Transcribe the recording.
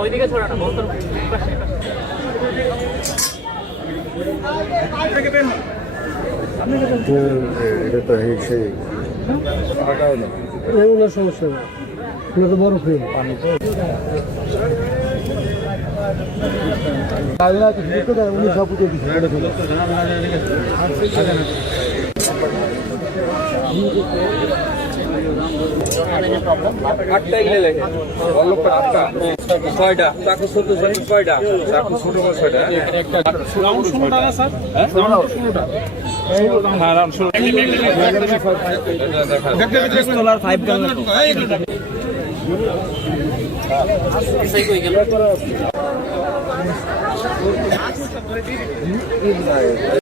ওইদিকে ছড়ে না এটা তো সেই সমস্যা না, তো বড় ফ্রেম পানি তো উনি সব আটটা এগুলো লেখে অল্পটা আটটা ছয়টা চাকু ছোট ছোট ছয়টা চাকু ছোট ছয়টা রাউন্ড 16 টাকা স্যার রাউন্ড 16 টাকা হ্যাঁ রাউন্ড 16 দেখা $5 সেই কই গেল